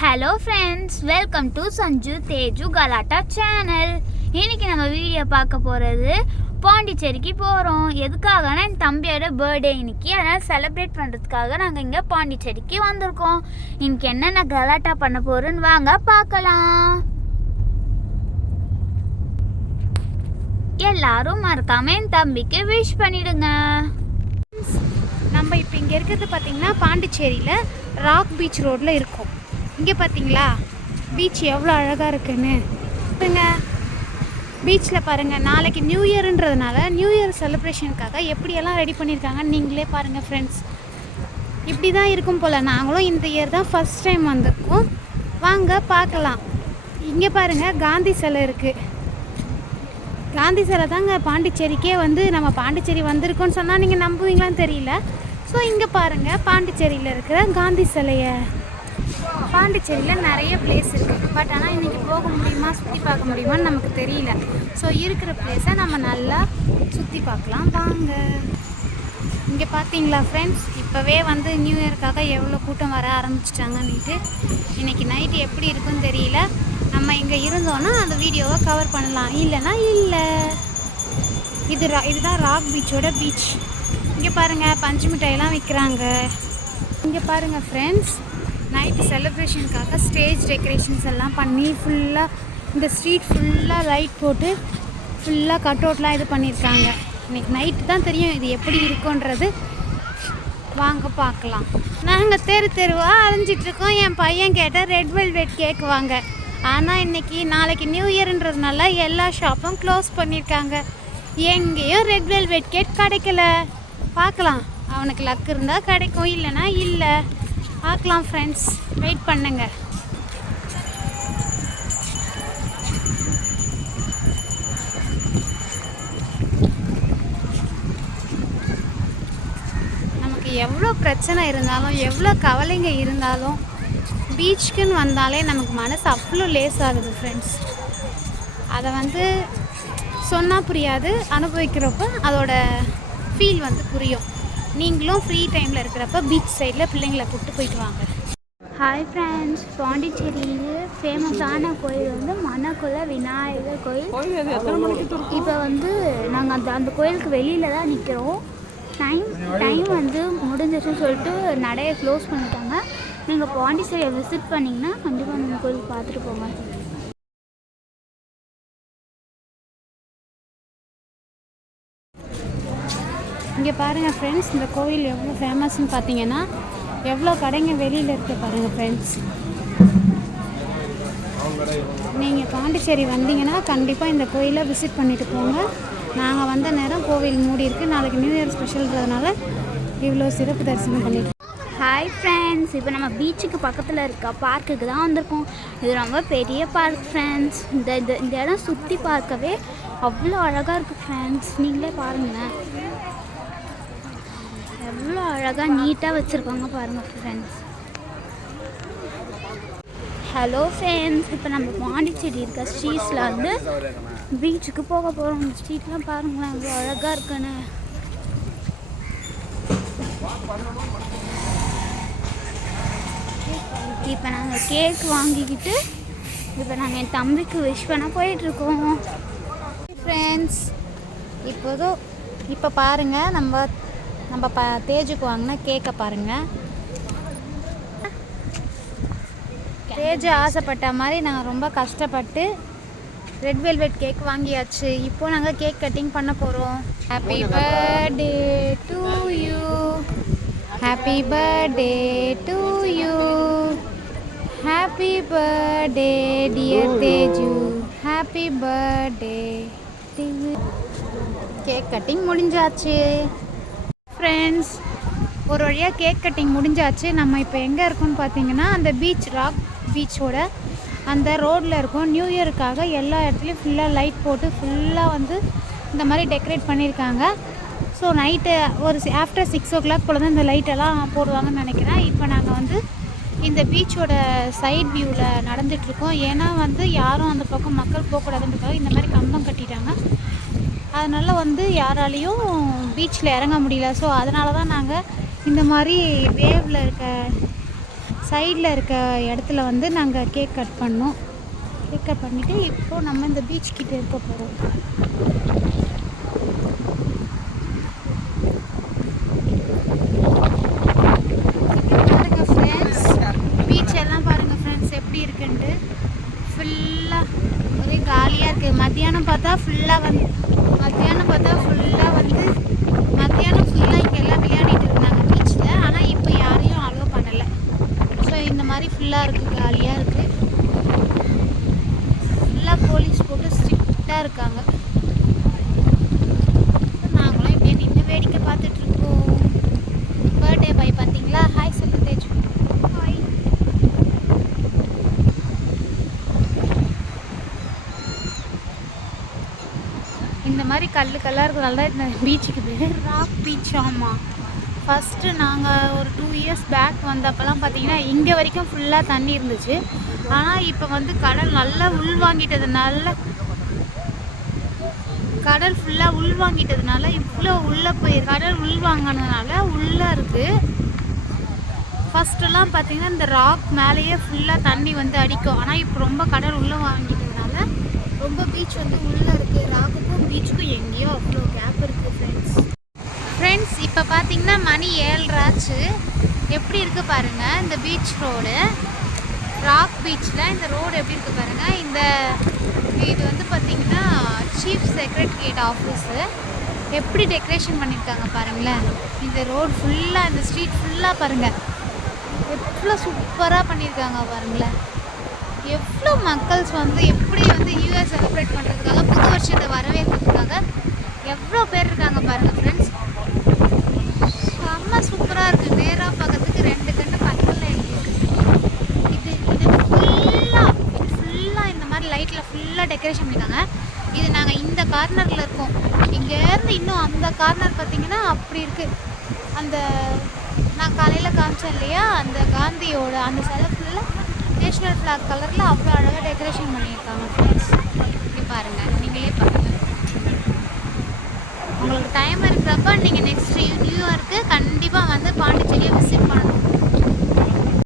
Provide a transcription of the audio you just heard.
Hello friends, welcome to Sanju Teju கலாட்டா channel. இன்றைக்கி நம்ம வீடியோ பார்க்க போகிறது பாண்டிச்சேரிக்கு போகிறோம். எதுக்காகனா என் தம்பியோட பர்த்டே இன்னைக்கு, அதனால் செலிப்ரேட் பண்ணுறதுக்காக நாங்கள் இங்கே பாண்டிச்சேரிக்கு வந்திருக்கோம். இன்னைக்கு என்னென்ன கலாட்டா பண்ண போகிறோன்னு வாங்க பார்க்கலாம். எல்லாரும் மறக்காம என் தம்பிக்கு விஷ் பண்ணிடுங்க. நம்ம இப்போ இங்கே இருக்கிறது பார்த்திங்கன்னா பாண்டிச்சேரியில் ராக் பீச் ரோட்டில் இருக்கோம். இங்கே பார்த்தீங்களா பீச் எவ்வளோ அழகாக இருக்குன்னு பாருங்க. பீச்சில் பாருங்கள், நாளைக்கு நியூ இயர்ன்றதுனால நியூ இயர் செலிப்ரேஷனுக்காக எப்படியெல்லாம் ரெடி பண்ணியிருக்காங்கன்னு நீங்களே பாருங்கள் ஃப்ரெண்ட்ஸ். இப்படி தான் இருக்கும் போல். நாங்களும் இந்த இயர் தான் ஃபஸ்ட் டைம் வந்திருக்கோம். வாங்க பார்க்கலாம். இங்கே பாருங்கள், காந்தி சிலை இருக்குது. காந்தி சிலை தாங்க பாண்டிச்சேரிக்கே நம்ம பாண்டிச்சேரி வந்திருக்கோன்னு சொன்னால் நீங்கள் நம்புவீங்களான்னு தெரியல. ஸோ இங்கே பாருங்கள், பாண்டிச்சேரியில் இருக்கிற காந்தி சிலையை. பாண்டிச்சேரியில் நிறைய பிளேஸ் இருக்குது, பட் ஆனால் இன்றைக்கி போக முடியுமா, சுற்றி பார்க்க முடியுமான்னு நமக்கு தெரியல. ஸோ இருக்கிற பிளேஸை நம்ம நல்லா சுற்றி பார்க்கலாம் வாங்க. இங்கே பார்த்தீங்களா ஃப்ரெண்ட்ஸ், இப்போவே நியூ இயர்க்காக எவ்வளோ கூட்டம் வர ஆரம்பிச்சிட்டாங்கன்னுட்டு. இன்றைக்கி நைட்டு எப்படி இருக்குன்னு தெரியல. நம்ம இங்கே இருந்தோன்னா அந்த வீடியோவை கவர் பண்ணலாம், இல்லைன்னா இல்லை. இதுதான் ராக் பீச்சோட பீச். இங்கே பாருங்கள், பஞ்சு மிட்டாயெல்லாம் விற்கிறாங்க. இங்கே பாருங்கள் ஃப்ரெண்ட்ஸ், நைட்டு செலிப்ரேஷனுக்காக ஸ்டேஜ் டெக்கரேஷன்ஸ் எல்லாம் பண்ணி ஃபுல்லாக இந்த ஸ்ட்ரீட் ஃபுல்லாக லைட் போட்டு ஃபுல்லாக கட் அவுட்லாம் இது பண்ணியிருக்காங்க. இன்றைக்கி நைட்டு தான் தெரியும் இது எப்படி இருக்குன்றது. வாங்க பார்க்கலாம். நாங்கள் தெருவாக அலைஞ்சிட்ருக்கோம். என் பையன் கேட்டால் ரெட் வெல்வெட் கேக் வாங்க. ஆனால் நாளைக்கு நியூ இயர்ன்றதுனால எல்லா ஷாப்பும் க்ளோஸ் பண்ணியிருக்காங்க. எங்கேயும் ரெட் வெல்வெட் கேக் கிடைக்கல. பார்க்கலாம், அவனுக்கு லக் இருந்தால் கிடைக்கும், இல்லைன்னா இல்லை. பார்க்கலாம் ஃப்ரெண்ட்ஸ், வெயிட் பண்ணுங்க. நமக்கு எவ்வளோ பிரச்சனை இருந்தாலும், எவ்வளோ கவலைங்க இருந்தாலும், பீச்சுக்குன்னு வந்தாலே நமக்கு மனசு அவ்வளோ லேஸ் ஆகுது ஃப்ரெண்ட்ஸ். அதை சொன்னால் புரியாது, அனுபவிக்கிறப்ப அதோட ஃபீல் புரியும். நீங்களும் ஃப்ரீ டைமில் இருக்கிறப்ப பீச் சைடில் பிள்ளைங்களை கூப்பிட்டு போயிட்டு வாங்க. ஹாய் ஃப்ரெண்ட்ஸ், பாண்டிச்சேரியில் ஃபேமஸான கோயில் மணக்குள விநாயகர் கோயில். இப்போ நாங்கள் அந்த கோயிலுக்கு வெளியில் தான் நிற்கிறோம். டைம் முடிஞ்சிச்சுன்னு சொல்லிட்டு நடையை க்ளோஸ் பண்ணிட்டாங்க. நீங்கள் பாண்டிச்சேரியை விசிட் பண்ணிங்கன்னா கண்டிப்பாக அந்த கோயிலுக்கு பார்த்துட்டு போங்க. இங்கே பாருங்கள் ஃப்ரெண்ட்ஸ், இந்த கோயில் எவ்வளோ ஃபேமஸ்ன்னு பார்த்தீங்கன்னா எவ்வளோ கடைங்க வெளியில் இருக்க பாருங்கள் ஃப்ரெண்ட்ஸ். நீங்கள் பாண்டிச்சேரி வந்தீங்கன்னா கண்டிப்பாக இந்த கோயிலை விசிட் பண்ணிவிட்டு போங்க. நாங்கள் வந்த நேரம் கோவில் மூடி இருக்குது. நாளைக்கு நியூ இயர் ஸ்பெஷல்ன்றதுனால இவ்வளோ சிறப்பு தரிசனம் பண்ணிட்டு. ஹாய் ஃப்ரெண்ட்ஸ், இப்போ நம்ம பீச்சுக்கு பக்கத்தில் இருக்க பார்க்குக்கு தான் வந்திருக்கோம். இது ரொம்ப பெரிய பார்க் ஃப்ரெண்ட்ஸ். இந்த இடம் சுற்றி பார்க்கவே அவ்வளோ அழகாக இருக்குது ஃப்ரெண்ட்ஸ். நீங்களே பாருங்களேன், எவ்வளோ அழகாக நீட்டாக வச்சுருக்காங்க பாருங்கள் ஃப்ரெண்ட்ஸ். ஹலோ ஃப்ரெண்ட்ஸ், இப்போ நம்ம பாண்டிச்சேரி இருக்க ஸ்ட்ரீட்ஸில் பீச்சுக்கு போக போகிறோம். இந்த ஸ்ட்ரீட்லாம் பாருங்களேன் எவ்வளோ அழகாக இருக்குன்னு. இப்போ நாங்கள் கேக் வாங்கிக்கிட்டு இப்போ நாங்கள் என் தம்பிக்கு விஷ் பண்ண போயிட்டுருக்கோம் ஃப்ரெண்ட்ஸ். இப்போ பாருங்கள், நம்ம தேஜுக்கு வாங்கினா கேக்கை பாருங்கள். தேஜு ஆசைப்பட்ட மாதிரி நாங்கள் ரொம்ப கஷ்டப்பட்டு ரெட் வெல்வெட் கேக் வாங்கியாச்சு. இப்போது நாங்கள் கேக் கட்டிங் பண்ண போகிறோம். Happy birthday to you, happy birthday to you, happy birthday dear Teju, happy birthday. Cake cutting முடிஞ்சாச்சு ஃப்ரெண்ட்ஸ். ஒரு வழியாக கேக் கட்டிங் முடிஞ்சாச்சு. நம்ம இப்போ எங்கே இருக்கோம்னு பார்த்தீங்கன்னா அந்த ராக் பீச்சோட அந்த ரோட்டில் இருக்கோம். நியூ இயருக்காக எல்லா இடத்துலையும் ஃபுல்லாக லைட் போட்டு ஃபுல்லாக இந்த மாதிரி டெக்கரேட் பண்ணியிருக்காங்க. ஸோ நைட்டு ஒரு ஆஃப்டர் 6 o'clock போல் தான் இந்த லைட்டெல்லாம் போடுவாங்கன்னு நினைக்கிறேன். இப்போ நாங்கள் இந்த பீச்சோட சைட் வியூவில் நடந்துகிட்ருக்கோம். ஏன்னா யாரும் அந்த பக்கம் மக்கள் போகக்கூடாதுன்றதுக்காக இந்த மாதிரி கம்பம் கட்டிட்டாங்க. அதனால் யாராலையும் பீச்சில் இறங்க முடியல. ஸோ அதனால தான் நாங்கள் இந்த மாதிரி வேவில் இருக்க சைடில் இருக்க இடத்துல வந்து நாங்கள் கேக் கட் பண்ணோம். கேக் கட் பண்ணிவிட்டு இப்போது நம்ம இந்த பீச் கிட்டே இருக்க போகிறோம். பாருங்கள் ஃப்ரெண்ட்ஸ், பீச் எல்லாம் பாருங்கள் ஃப்ரெண்ட்ஸ் எப்படி இருக்குன்ட்டு. ஃபுல்லாக ஒரே காலியாக இருக்குது. மத்தியானம் பார்த்தா ஃபுல்லாக வந்து மத்தியானம் ஃபுல்லாக இங்கே எல்லாம் விளையாடிட்டு இருந்தாங்க பீச்சில். ஆனால் இப்போ யாரையும் அலோவ் பண்ணலை. ஸோ இந்த மாதிரி ஃபுல்லாக இருக்குது, காலியாக இருக்குது. ஃபுல்லாக போலீஸ் போட்டு ஸ்ட்ரிக்டாக இருக்காங்க. நாங்களும் இப்படியே நின்று வேடிக்கை பார்த்துட்ருக்கோம். பர்த்டே பாய் பார்த்தீங்களா? ஹாய் சொல்லு தேஜ். ஹாய். இந்த மாதிரி கல்லாக இருக்கிறதால தான் இந்த பீச்சுக்கு பேர் ராக் பீச். ஆமாம், ஃபஸ்ட்டு நாங்கள் ஒரு 2 இயர்ஸ் பேக் வந்தப்போலாம் பார்த்தீங்கன்னா இங்கே வரைக்கும் ஃபுல்லாக தண்ணி இருந்துச்சு. ஆனால் இப்போ வந்து கடல் நல்லா உள்வாங்கிட்டதுனால இவ்வளோ உள்ளே கடல் உள்வாங்கினதுனால உள்ளே இருக்குது. ஃபஸ்ட்டெல்லாம் பார்த்தீங்கன்னா இந்த ராக் மேலேயே ஃபுல்லாக தண்ணி வந்து அடிக்கும். ஆனால் இப்போ ரொம்ப கடல் உள்ளே வாங்கிட்டதுனால ரொம்ப பீச் வந்து உள்ளே இருக்குது. ராக்குக்கும் பீச்சுக்கும் எங்கேயோ அவ்வளோ கேப் இருக்குது ஃப்ரெண்ட்ஸ். இப்போ பார்த்தீங்கன்னா மணி 7 ஆச்சு. எப்படி இருக்குது பாருங்கள் இந்த பீச் ரோடு. ராக் பீச்சில் இந்த ரோடு எப்படி இருக்குது பாருங்கள். இது வந்து பார்த்திங்கன்னா சீஃப் செக்ரட்டரியேட் ஆஃபீஸு. எப்படி டெக்கரேஷன் பண்ணியிருக்காங்க பாருங்களேன். இந்த ரோடு ஃபுல்லாக, இந்த ஸ்ட்ரீட் ஃபுல்லாக பாருங்கள் எவ்வளோ சூப்பராக பண்ணியிருக்காங்க பாருங்களேன். எவ்வளோ மக்கள்ஸ் வந்து எப்படி வந்து நியூ இயர் செலிப்ரேட் பண்ணுறதுக்காக, புது வருஷத்தை வரவேற்கிறதுக்காக எவ்வளோ பேர் இருக்காங்க பாருங்கள் ஃப்ரெண்ட்ஸ். செம்ம சூப்பராக இருக்குது. நேராக பார்க்கறதுக்கு 2 கண்ணு பக்கத்தில் இருக்குது. இது ஃபுல்லாக இந்த மாதிரி லைட்டில் ஃபுல்லாக டெக்கரேஷன் பண்ணியிருக்காங்க. இது நாங்கள் இந்த கார்னரில் இருக்கோம். இங்கேருந்து இன்னும் அந்த கார்னர் பார்த்திங்கன்னா அப்படி இருக்குது. அந்த நான் காலையில் காமிச்சேன் இல்லையா, அந்த காந்தியோட அந்த சிலை ஃபுல்லாக நேஷ்னல் ஃப்ளாக் கலரில் அவ்வளோ அழகாக டெக்கரேஷன் பண்ணியிருக்காங்க ஃப்ரெண்ட்ஸ். இங்கே பாருங்கள், நீங்களே பாருங்கள். உங்களுக்கு டைம் இருக்கிறப்ப நீங்கள் நெக்ஸ்ட் நியூ இயருக்கு கண்டிப்பாக வந்து பாண்டிச்சேரியை விசிட் பண்ணணும்.